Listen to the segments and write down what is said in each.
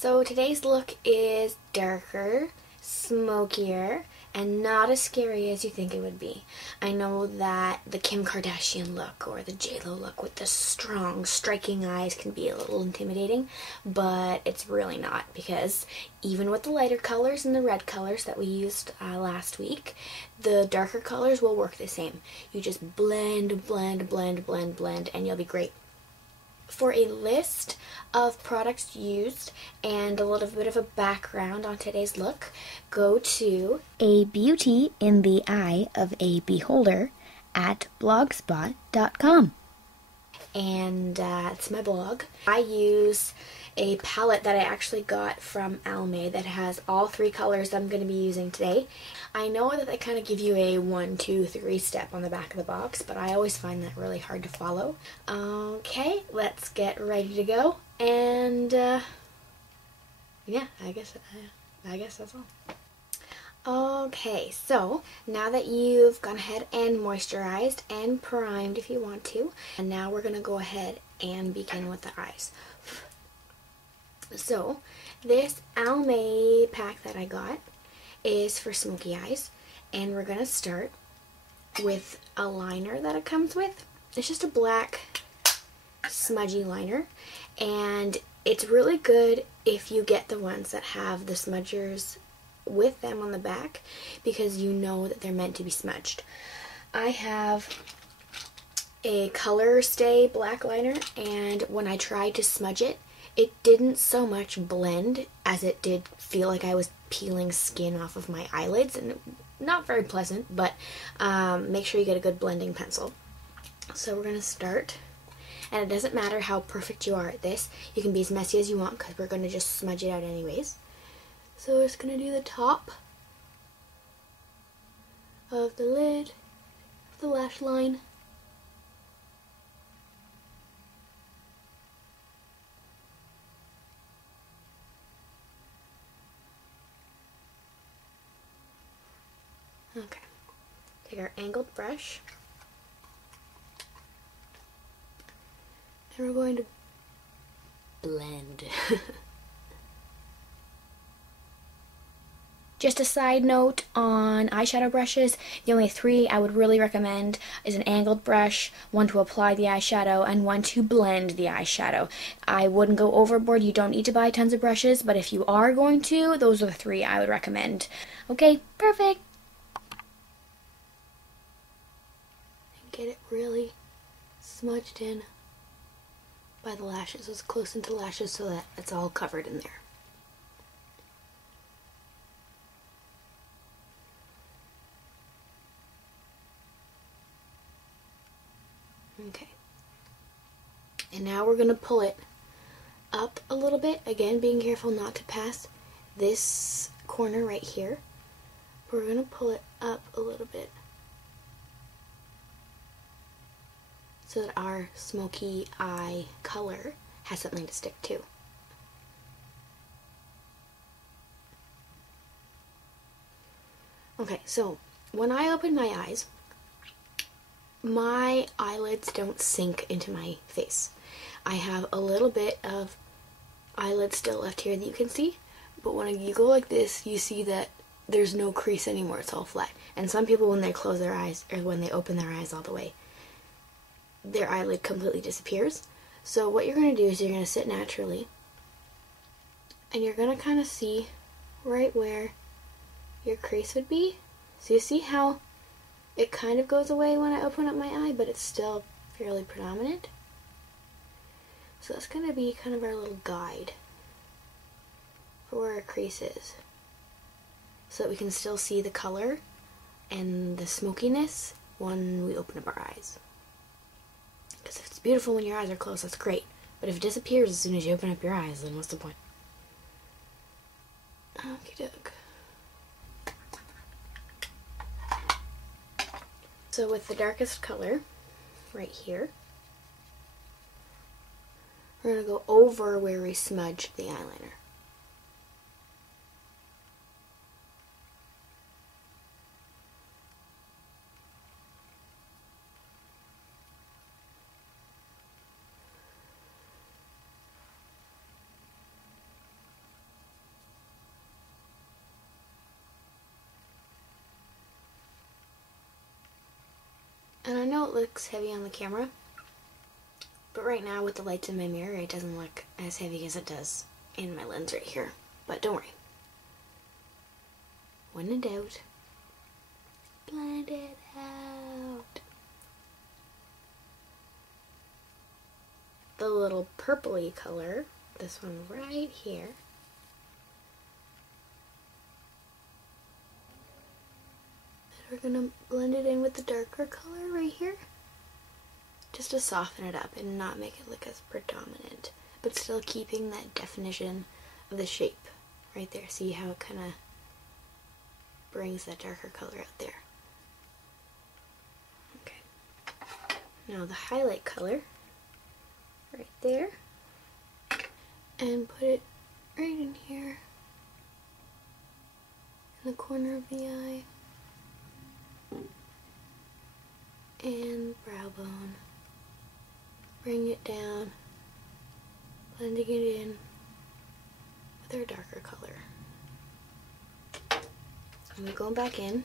So today's look is darker, smokier, and not as scary as you think it would be. I know that the Kim Kardashian look or the J-Lo look with the strong, striking eyes can be a little intimidating, but it's really not, because even with the lighter colors and the red colors that we used last week, the darker colors will work the same. You just blend, blend, blend, blend, blend, and you'll be great. For a list of products used and a little bit of a background on today's look, go to A Beauty in the Eye of a Beholder at blogspot.com. And it's my blog. I use a palette that I actually got from Almay that has all three colors that I'm going to be using today. I know that they kind of give you a 1, 2, 3 step on the back of the box, but I always find that really hard to follow. Okay, let's get ready to go, and yeah, I guess that's all. Okay, so now that you've gone ahead and moisturized and primed if you want to, and now we're going to go ahead and begin with the eyes. So this Almay pack that I got is for smoky eyes, and we're going to start with a liner that it comes with. It's just a black smudgy liner, and it's really good if you get the ones that have the smudgers with them on the back, because you know that they're meant to be smudged. I have a Color Stay black liner, and when I tried to smudge it, it didn't so much blend as it did feel like I was peeling skin off of my eyelids, and not very pleasant, but make sure you get a good blending pencil. So we're going to start, and it doesn't matter how perfect you are at this, you can be as messy as you want because we're going to just smudge it out anyways. So we're just going to do the top of the lid, the lash line. Okay, take our angled brush, and we're going to blend. Just a side note on eyeshadow brushes, the only three I would really recommend is an angled brush, one to apply the eyeshadow, and one to blend the eyeshadow. I wouldn't go overboard, you don't need to buy tons of brushes, but if you are going to, those are the three I would recommend. Okay, perfect! Get it really smudged in by the lashes, as close into the lashes so that it's all covered in there. Okay. And now we're going to pull it up a little bit, again being careful not to pass this corner right here. We're going to pull it up a little bit so that our smoky eye color has something to stick to. Okay, so when I open my eyes, my eyelids don't sink into my face. I have a little bit of eyelid still left here that you can see, but when you go like this, you see that there's no crease anymore, it's all flat. And some people, when they close their eyes, or when they open their eyes all the way, their eyelid completely disappears. So what you're going to do is you're going to sit naturally, and you're going to kind of see right where your crease would be. So you see how it kind of goes away when I open up my eye, but it's still fairly predominant. So that's going to be kind of our little guide for where our crease is, so that we can still see the color and the smokiness when we open up our eyes. Because if it's beautiful when your eyes are closed, that's great. But if it disappears as soon as you open up your eyes, then what's the point? Okie doke. So with the darkest color, right here, we're going to go over where we smudged the eyeliner. And I know it looks heavy on the camera, but right now with the lights in my mirror, it doesn't look as heavy as it does in my lens right here. But don't worry. When in doubt, blend it out. The little purpley color, this one right here, we're gonna blend it in with the darker color right here, just to soften it up and not make it look as predominant, but still keeping that definition of the shape right there. See how it kind of brings that darker color out there. Okay. Now the highlight color right there, and put it right in here in the corner of the eye and brow bone. Bring it down, blending it in with our darker color. And we're going back in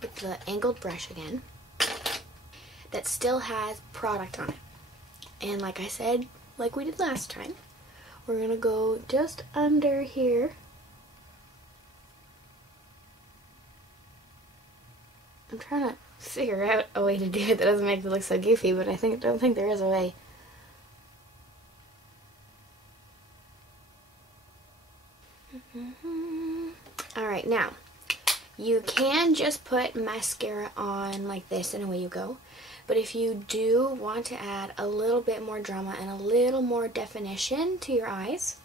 with the angled brush again that still has product on it. And like I said, like we did last time, we're gonna go just under here I'm trying to figure out a way to do it that doesn't make it look so goofy, but I don't think there is a way. Alright, now, you can just put mascara on like this and away you go. But if you do want to add a little bit more drama and a little more definition to your eyes,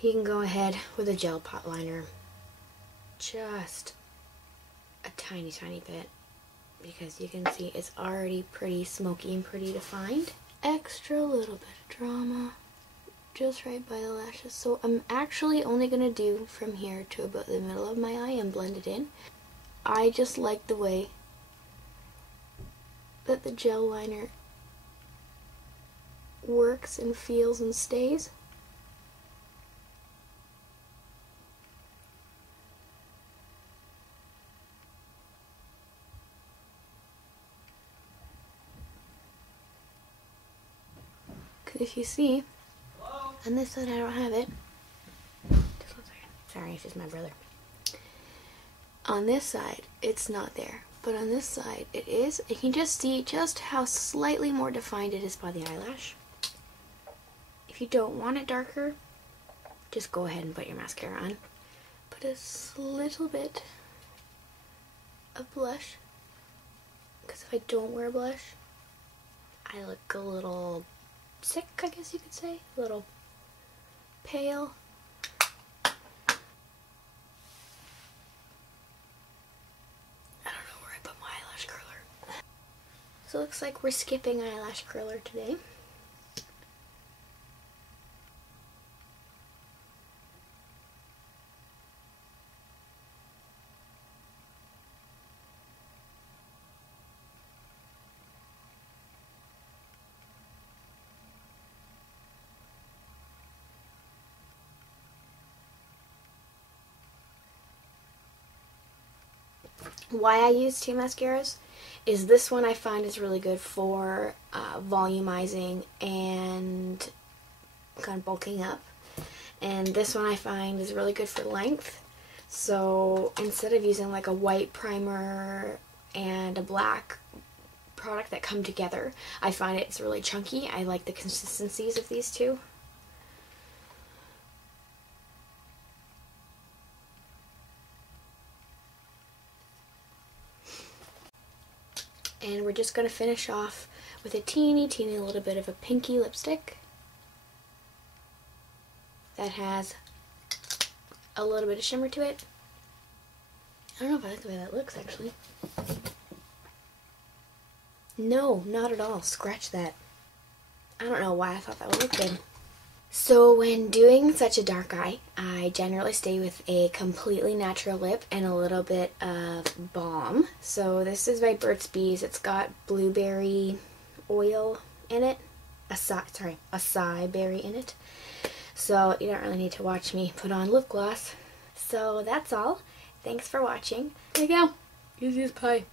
you can go ahead with a gel pot liner. Just a tiny, tiny bit, because you can see it's already pretty smoky and pretty defined. Extra little bit of drama just right by the lashes. So I'm actually only going to do from here to about the middle of my eye and blend it in. I just like the way that the gel liner works and feels and stays. Because if you see, on this side I don't have it. Just 1 second. Sorry, it's just my brother. On this side, it's not there. But on this side, it is. You can just see just how slightly more defined it is by the eyelash. If you don't want it darker, just go ahead and put your mascara on. Put a little bit of blush. Because if I don't wear blush, I look a little sick, I guess you could say. A little pale. So it looks like we're skipping eyelash curler today. Why I use two mascaras is this one I find is really good for volumizing and kind of bulking up, and this one I find is really good for length. So instead of using like a white primer and a black product that come together, I find it's really chunky. I like the consistencies of these two. And we're just going to finish off with a teeny little bit of a pinky lipstick that has a little bit of shimmer to it. I don't know if I like the way that looks, actually. No, not at all. Scratch that. I don't know why I thought that would look good. So when doing such a dark eye, I generally stay with a completely natural lip and a little bit of balm. So this is by Burt's Bees. It's got blueberry oil in it. Acai berry in it. So you don't really need to watch me put on lip gloss. So that's all. Thanks for watching. There you go. Easiest pie.